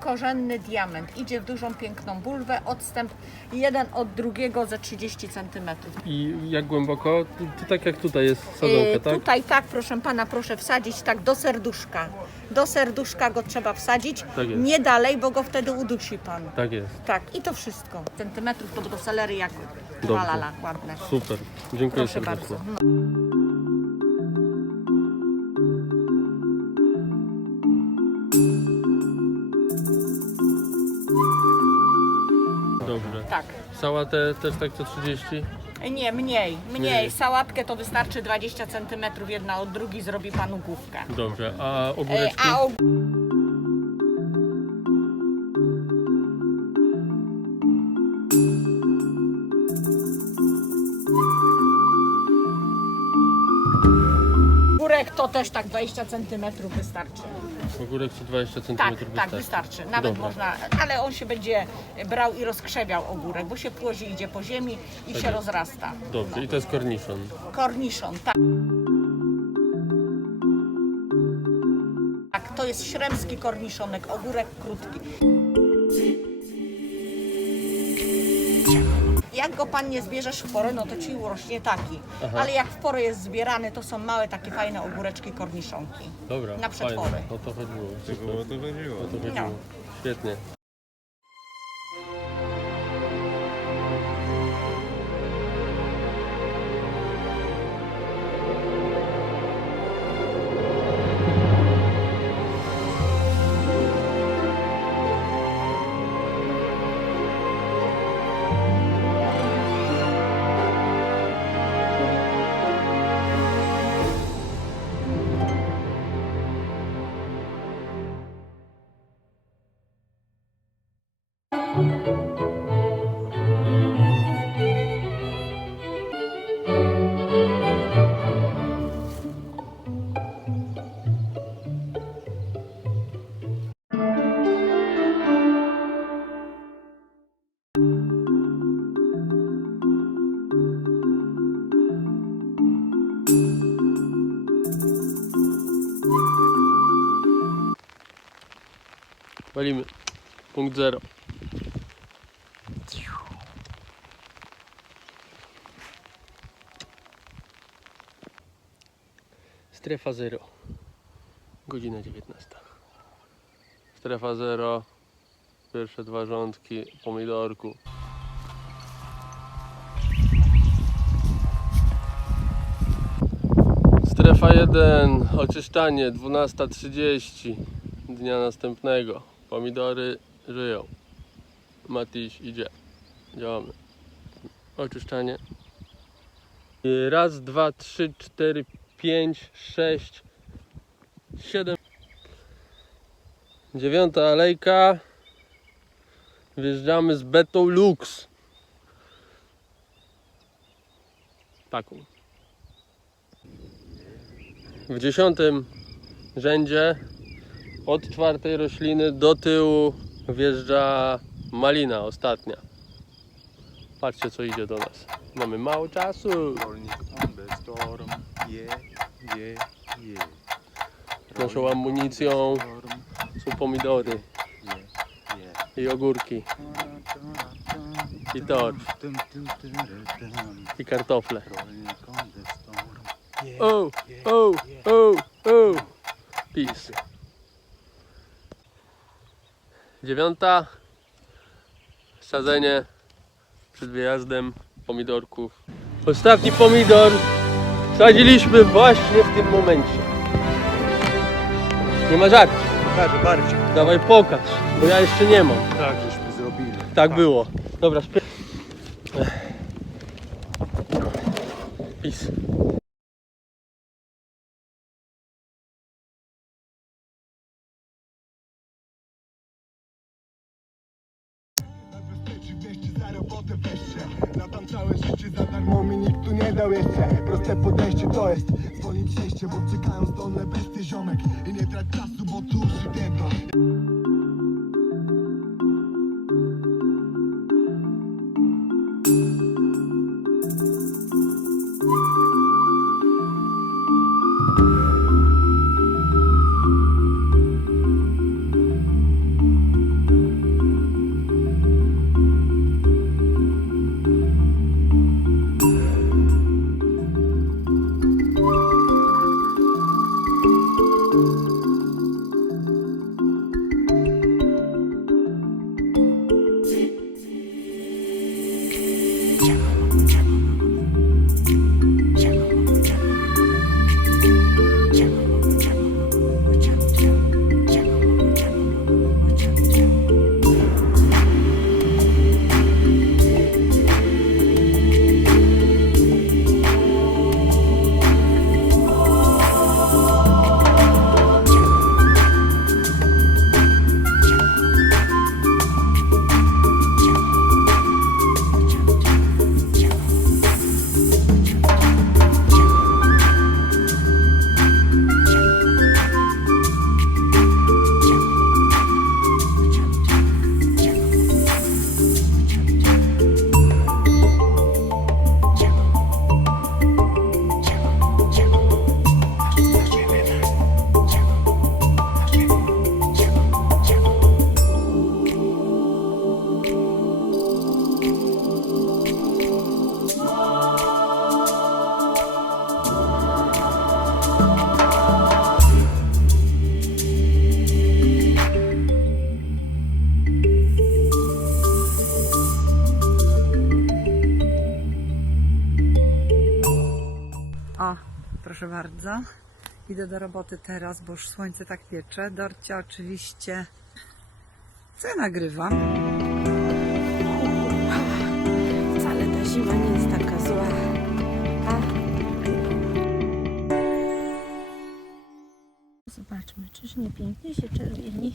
korzenny diament. Idzie w dużą, piękną bulwę. Odstęp jeden od drugiego ze 30 cm. I jak głęboko? Tu, tu tak jak tutaj jest sadzonka, Yy, tak? Tutaj tak, proszę pana, proszę wsadzić tak do serduszka. Do serduszka go trzeba wsadzić. Tak jest. nie dalej, bo go wtedy udusi pan. Tak jest. Tak, i to wszystko. Centymetrów to będą selery jak Dobrze. lala, ładne. Super. Dziękuję Proszę serdecznie. bardzo. Sałatę też tak co 30? Nie, mniej, mniej. Mniej. Sałatkę to wystarczy 20 cm jedna od drugiej zrobi panu główkę. Dobrze. A E, ogóreczki? A o... Górek to też tak 20 cm wystarczy. Ogórek co 20 cm Tak, wystarczy. tak, wystarczy. Nawet Dobra. można, ale on się będzie brał i rozkrzewiał ogórek, bo się płozi, idzie po ziemi i się rozrasta. Dobrze. I to jest korniszon. Korniszon, tak. Tak, to jest śremski korniszonek, ogórek krótki. Jak go pan nie zbierzesz w porę, no to ci urośnie taki. Aha. Ale jak w porę jest zbierany, to są małe takie fajne ogóreczki korniszonki. Dobra. Na przetwory. Fajnie. O to chodziło. Super. Było to chodziło. O to chodziło. No. Świetnie. Walimy. Punkt zero. Strefa zero. Godzina 19. Strefa zero. Pierwsze dwa rządki pomidorku. Strefa 1. Oczyszczanie 12.30 dnia następnego. Pomidory żyją. Matiś idzie. Działamy. Oczyszczanie. I Raz, dwa, trzy, cztery, pięć, sześć, siedem. Dziewiąta alejka. Wjeżdżamy z Betą Lux. Taką. W dziesiątym rzędzie od czwartej rośliny do tyłu wjeżdża malina ostatnia. Patrzcie co idzie do nas. Mamy mało czasu. Naszą amunicją są pomidory i ogórki I torf. I kartofle. Rolnik on the storm. Yeah, O, yeah, o, yeah. o, o. Peace. Dziewiąta. Sadzenie przed wyjazdem pomidorków. Ostatni pomidor sadziliśmy właśnie w tym momencie. Nie ma żarci. Pokażę bardziej. Dawaj pokaż, bo ja jeszcze nie mam. Tak, żeśmy zrobili. Tak było. Dobra. Robotę wreszcie Latam całe życie za darmo mi nikt tu nie dał jeszcze. Proste podejście to jest zwolnić przejście Bo czekają zdolne bestie ziomek. I nie trać czasu bo tu już święto proszę bardzo. Idę do roboty teraz, bo już słońce tak piecze. Dorcia oczywiście... Co ja nagrywam? Wcale ta zima nie jest taka zła. Zobaczmy, czyż nie pięknie się czerwieni?